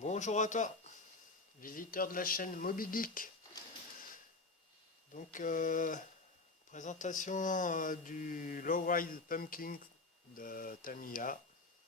Bonjour à toi, visiteur de la chaîne Moby Geek. Donc, présentation du Low-Ride Pumpkin de Tamiya.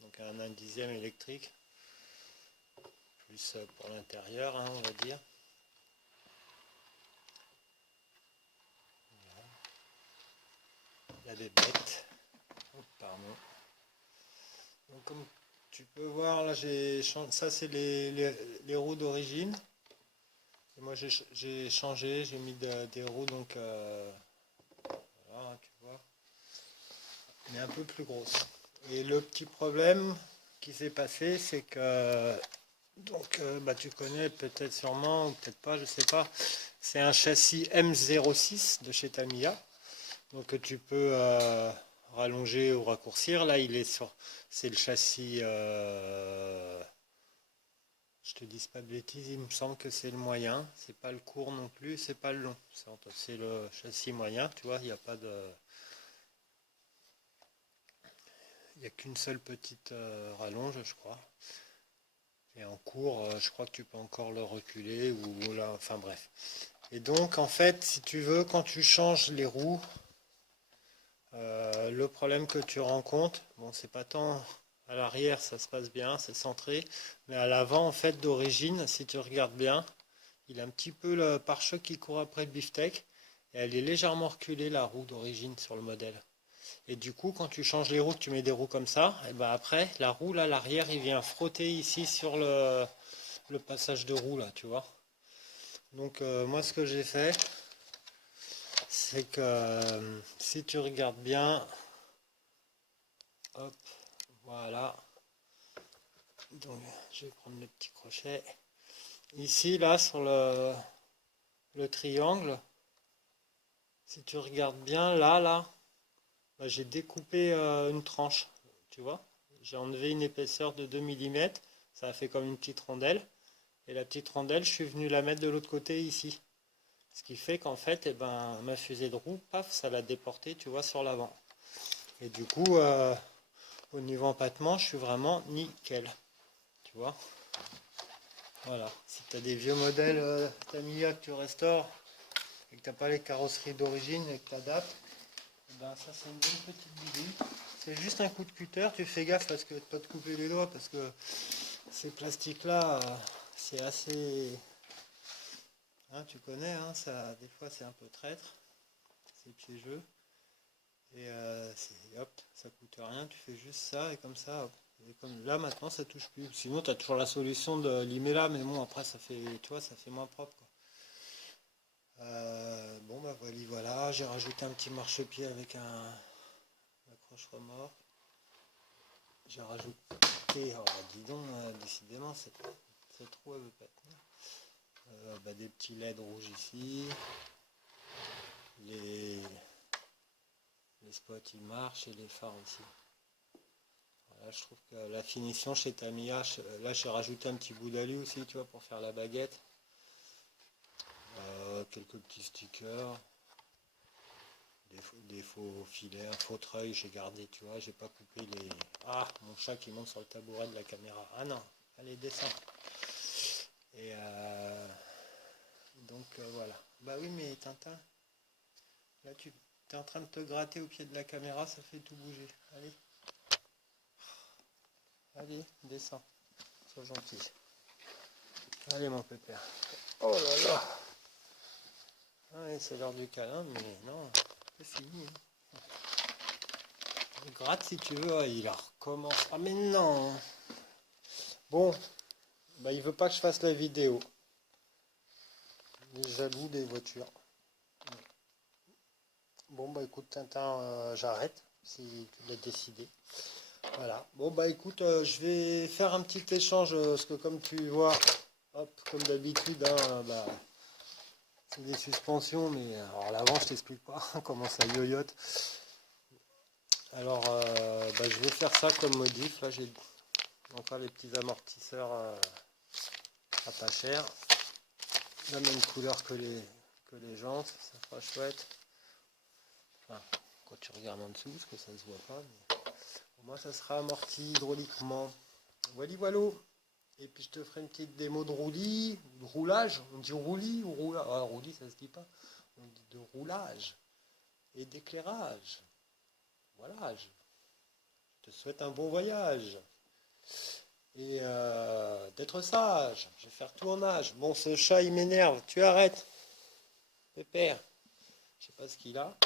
Donc, un 1/10 électrique, plus pour l'intérieur, on va dire. Il y a des bêtes. Oh, pardon. Donc, comme tu peux voir, là, ça c'est les roues d'origine. Et moi j'ai changé, j'ai mis des roues, donc voilà, tu vois, mais un peu plus grosses. Et le petit problème qui s'est passé, c'est que, donc, tu connais peut-être sûrement, ou peut-être pas, je sais pas, c'est un châssis M06 de chez Tamiya. Donc tu peux rallonger ou raccourcir. Là, c'est le châssis, je te dis pas de bêtises, il me semble que c'est le moyen. C'est pas le court non plus, c'est pas le long. C'est le châssis moyen, tu vois, il n'y a pas de. Il n'y a qu'une seule petite rallonge, je crois. Et en cours, je crois que tu peux encore le reculer ou là, enfin bref. Et donc, en fait, si tu veux, quand tu changes les roues, le problème que tu rencontres, bon, c'est pas tant à l'arrière, ça se passe bien, c'est centré, mais à l'avant, en fait, d'origine, si tu regardes bien, il a un petit peu le pare-choc qui court après le beefsteak, et elle est légèrement reculée, la roue d'origine, sur le modèle. Et du coup, quand tu changes les roues, que tu mets des roues comme ça, et ben après, la roue, là, l'arrière, il vient frotter ici sur le passage de roue, là, tu vois. Donc, moi, ce que j'ai fait, c'est que si tu regardes bien, hop, voilà. Donc, je vais prendre le petit crochet. Ici, là, sur le triangle, si tu regardes bien, là, j'ai découpé une tranche, tu vois. J'ai enlevé une épaisseur de 2 mm, ça a fait comme une petite rondelle. Et la petite rondelle, je suis venu la mettre de l'autre côté ici. Ce qui fait qu'en fait, eh ben, ma fusée de roue, paf, ça l'a déporté, tu vois, sur l'avant. Et du coup, au niveau empattement, je suis vraiment nickel, tu vois. Voilà. Si tu as des vieux modèles Tamiya que tu restaures et que tu n'as pas les carrosseries d'origine et que tu adaptes, eh ben, ça c'est une bonne petite bidule. C'est juste un coup de cutter, tu fais gaffe parce que pas te couper les doigts parce que ces plastiques là, c'est assez. Hein, tu connais, hein, ça, des fois c'est un peu traître, c'est piégeux. Et hop, ça coûte rien, tu fais juste ça et comme ça, hop. Et comme là maintenant ça touche plus. Sinon tu as toujours la solution de limer là, mais bon après ça fait, tu vois, ça fait moins propre quoi. Bon bah voilà, j'ai rajouté un petit marchepied avec un accroche remorque. J'ai rajouté, oh dis donc, décidément cette roue elle veut pas tenir. Des petits LED rouges ici. Les spots ils marchent et les phares aussi. Voilà, je trouve que la finition chez Tamiya, là j'ai rajouté un petit bout d'alu aussi, tu vois, pour faire la baguette. Quelques petits stickers. Des faux filets, un faux treuil, j'ai gardé, tu vois, j'ai pas coupé les. Ah, mon chat qui monte sur le tabouret de la caméra. Ah non, allez, descends. Et donc voilà. Bah oui, mais Tintin, là tu es en train de te gratter au pied de la caméra, ça fait tout bouger. Allez, allez, descends, sois gentil. Allez, mon pépère. Oh là là. Ouais, c'est l'heure du câlin, mais non, c'est fini. Gratte si tu veux, il recommence. Ah mais non. Bon, bah il veut pas que je fasse la vidéo. Il est jaloux des voitures. Bon bah écoute Tintin, j'arrête si tu l'as décidé. Voilà. Bon bah écoute, je vais faire un petit échange parce que comme tu vois, hop, comme d'habitude, hein, c'est des suspensions, mais alors à l'avant je t'explique pas comment ça yoyote. Alors je vais faire ça comme modif. Là j'ai encore les petits amortisseurs à pas cher. La même couleur que les jantes, ça fera chouette. Enfin, quand tu regardes en dessous, parce que ça ne se voit pas. Mais pour moi, ça sera amorti hydrauliquement. Voilà, voilà. Et puis je te ferai une petite démo de roulis, de roulage. On dit roulis ou roulage? Ah, roulis, ça se dit pas. On dit de roulage et d'éclairage. Voilà, je te souhaite un bon voyage. Et d'être sage. Je vais faire tout en âge. Bon, ce chat, il m'énerve. Tu arrêtes. Pépère. Je sais pas ce qu'il a.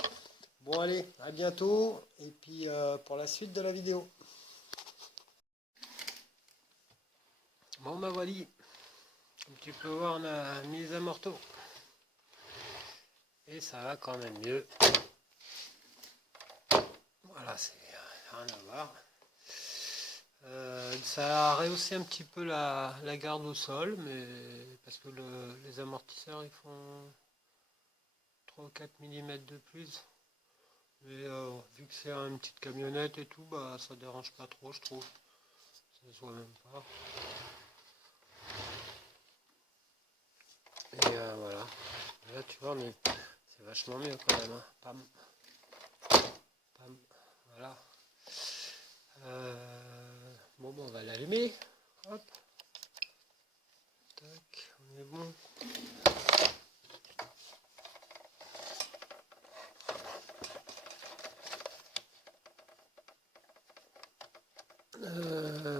Bon, allez, à bientôt. Et puis pour la suite de la vidéo. Bon, bah voilà. Comme tu peux voir, on a mis les amortos. Et ça va quand même mieux. Voilà, c'est rien à voir. Ça a rehaussé un petit peu la garde au sol, mais parce que les amortisseurs ils font 3 ou 4 mm de plus. Mais vu que c'est une petite camionnette et tout, bah ça dérange pas trop, je trouve. Ça se voit même pas. Et voilà. Là tu vois, mais c'est vachement mieux quand même. Hein. Pam. Pam. Voilà. Bon, on va l'allumer. Hop. Tac, on est bon.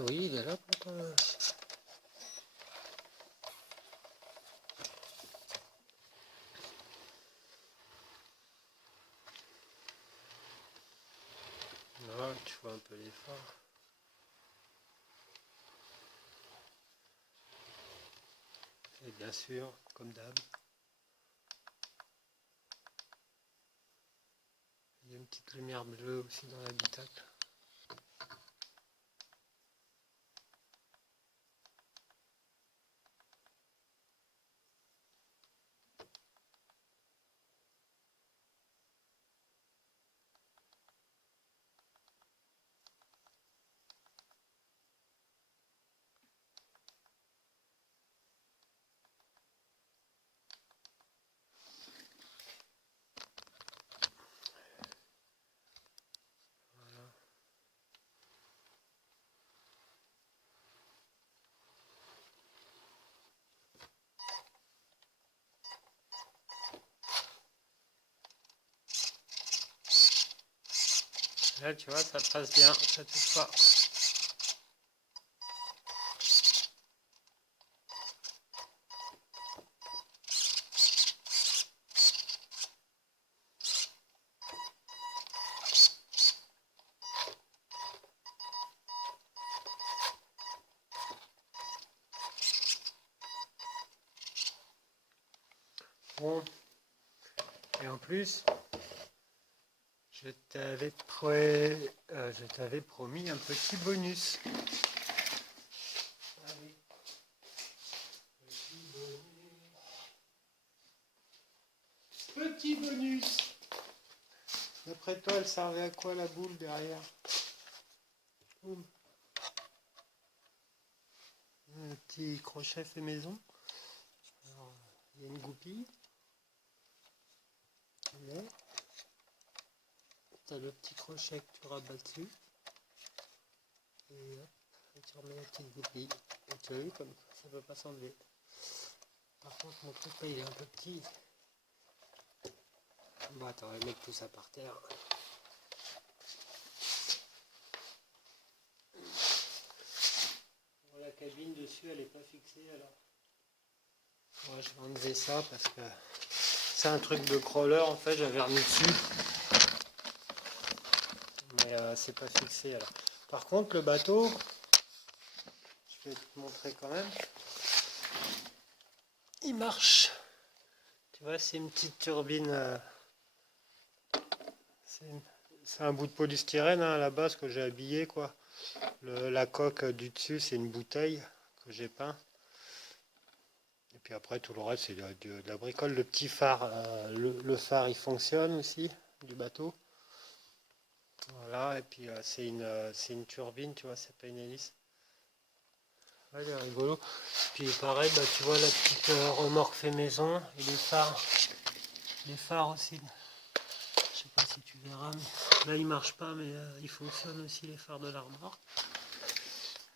Oui, il est là pourtant. Là, tu vois un peu les phares. Et bien sûr, comme d'hab, il y a une petite lumière bleue aussi dans l'habitacle. Là, tu vois, ça passe bien, ça touche pas. Bon, et en plus, je t'avais promis un petit bonus. Allez, petit bonus. Petit bonus. D'après toi, elle servait à quoi la boule derrière? Boum. Un petit crochet fait maison. Alors, il y a une goupille. Tu as le petit crochet que tu rabats dessus. Et hop, et tu remets la petite goupille. Et tu as vu comme ça ne peut pas s'enlever. Par contre, mon truc là, il est un peu petit. Bon, attends, on va mettre tout ça par terre. Bon, la cabine dessus, elle n'est pas fixée alors. Ouais, je vais enlever ça parce que c'est un truc de crawler en fait, j'avais remis dessus. Mais c'est pas fixé alors. Par contre, le bateau, je vais te montrer quand même. Il marche. Tu vois, c'est une petite turbine. C'est un bout de polystyrène hein, à la base que j'ai habillé quoi. La coque du dessus, c'est une bouteille que j'ai peint. Et puis après, tout le reste, c'est de la bricole. Le petit phare, le phare, il fonctionne aussi, du bateau. Voilà, et puis c'est une turbine, tu vois, c'est pas une hélice. Ouais, il est rigolo. Puis pareil, bah, tu vois la petite remorque fait maison et les phares aussi. Je sais pas si tu verras, mais là il marche pas, mais il fonctionne aussi les phares de la remorque.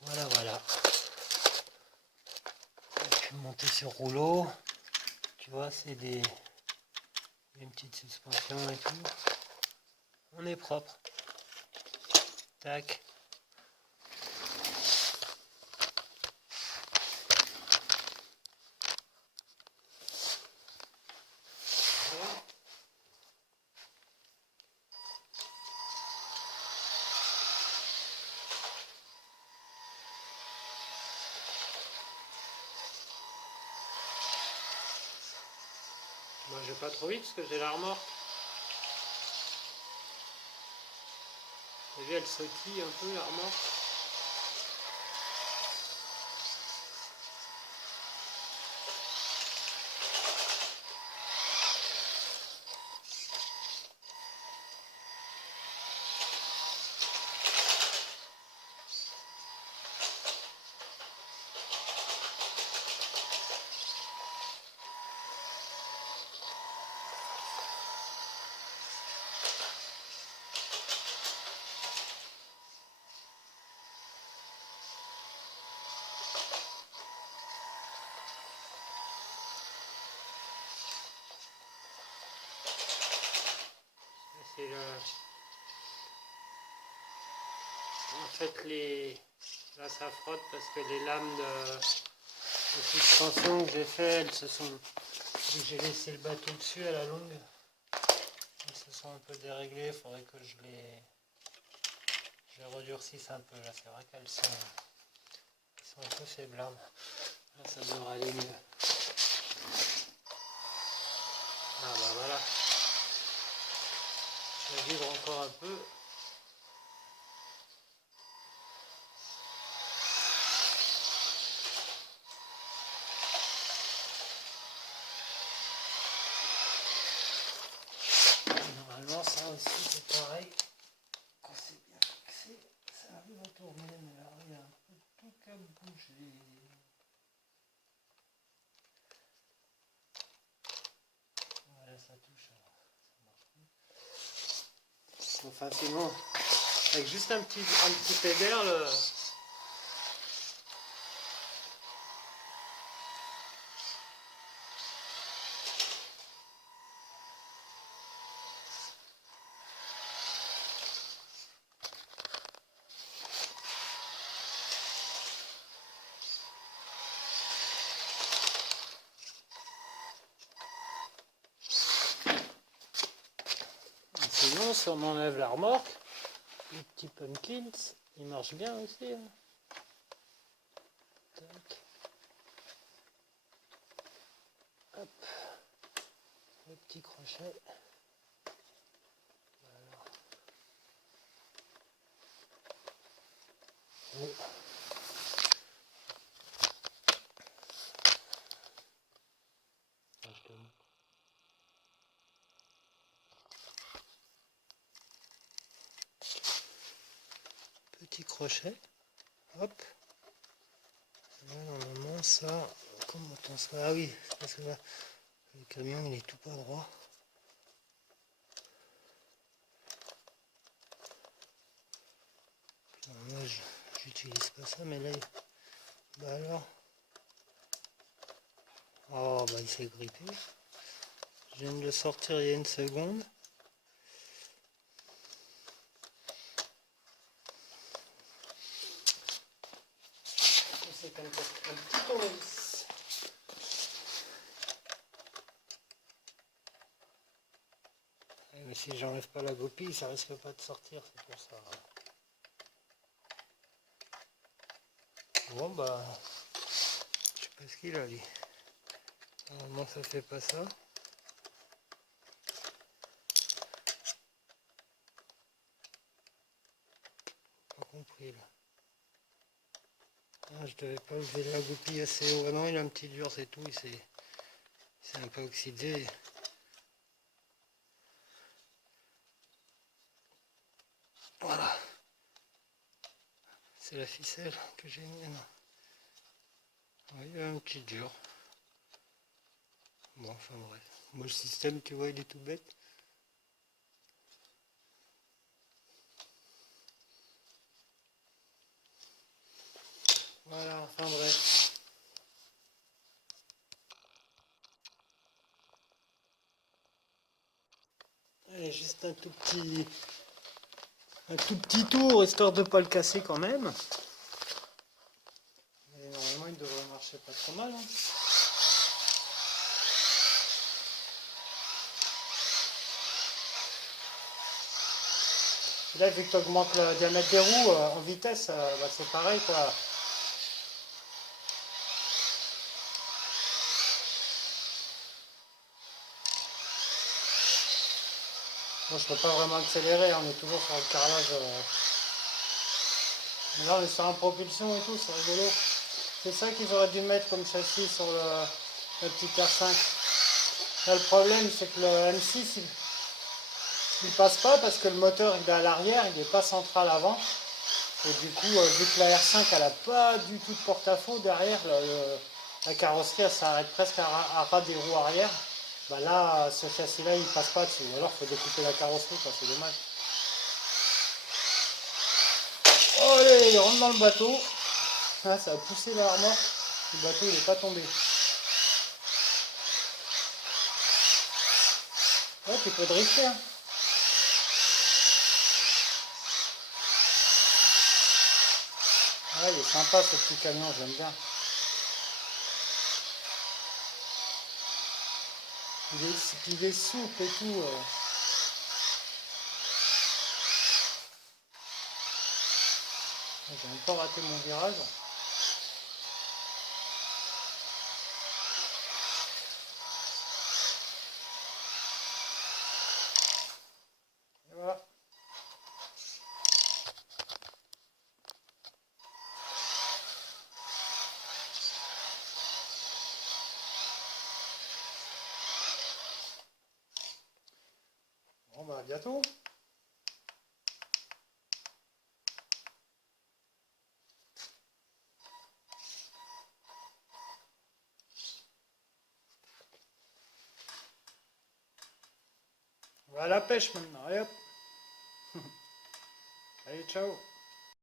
Voilà, voilà. monté sur rouleau. Tu vois, c'est une petite suspension et tout. On est propre. Tac. Voilà. Moi, je vais pas trop vite parce que j'ai la remorque. Vous avez vu, elle sautille un peu la remorque. C'est en fait là ça frotte parce que les lames de suspension que j'ai fait, elles se sont, j'ai laissé le bateau dessus à la longue, elles se sont un peu déréglées. Il faudrait que je les redurcisse un peu. Là c'est vrai qu'elles sont un peu faiblardes. Là ça devrait aller mieux. Ah bah voilà, je vais vivre encore un peu. Normalement ça aussi c'est pareil, quand c'est bien fixé ça arrive à tourner, mais là il y a un peu tout qu'à bouger. Voilà, ça touche, ça marche plus. Enfin sinon, avec juste un petit pédale, sinon si on enlève la remorque, les petits pumpkins, ils marchent bien aussi. Hein. Tac. Hop. Le petit crochet. Voilà. Et petit crochet. Hop. Là, normalement, ça. Comment on se fait? Ah oui, parce que là, le camion il est tout pas droit. Alors, moi, j'utilise pas ça, mais là, bah alors. Oh, bah il s'est grippé. Je viens de le sortir il y a une seconde. C'est un petit tournevis. Mais si j'enlève pas la goupille, ça risque pas de sortir, c'est pour ça. Bon bah, je sais pas ce qu'il a lui. Normalement ça fait pas ça. Pas compris là. Ah, je devais pas lever la goupille assez haut. Ah non, il a un petit dur, c'est tout. C'est un peu oxydé. Voilà. C'est la ficelle que j'ai mis. Oui, il y a un petit dur. Bon, enfin bref. Moi, le système, tu vois, il est tout bête. Voilà, enfin bref. juste un tout petit tour, histoire de ne pas le casser quand même. Et normalement, il devrait marcher pas trop mal. Hein. Et là, vu que tu augmentes le diamètre des roues en vitesse, bah, c'est pareil, quoi. Moi, je peux pas vraiment accélérer, on est toujours sur le carrelage. Mais là, on est sur un propulsion et tout, c'est rigolo. C'est ça qu'ils auraient dû mettre comme châssis sur le petit R5. Là, le problème, c'est que le M6, il passe pas parce que le moteur il est à l'arrière, il n'est pas central avant. Et du coup, vu que la R5, elle n'a pas du tout de porte-à-faux derrière, la carrosserie, elle s'arrête presque à ras des roues arrière. Bah là, ce châssis-là, il passe pas dessus. Ou alors, il faut découper la carrosserie, quoi, c'est dommage. Oh, allez, il rentre dans le bateau. Ah, ça a poussé la remorque. Le bateau, il n'est pas tombé. Ouais, tu peux drifter. Hein. Ouais, il est sympa ce petit camion, j'aime bien. Il est souple et tout. J'ai encore raté mon virage. Et voilà. Bon, bah, à bientôt. On va à la pêche maintenant. Allez hop. Allez, ciao.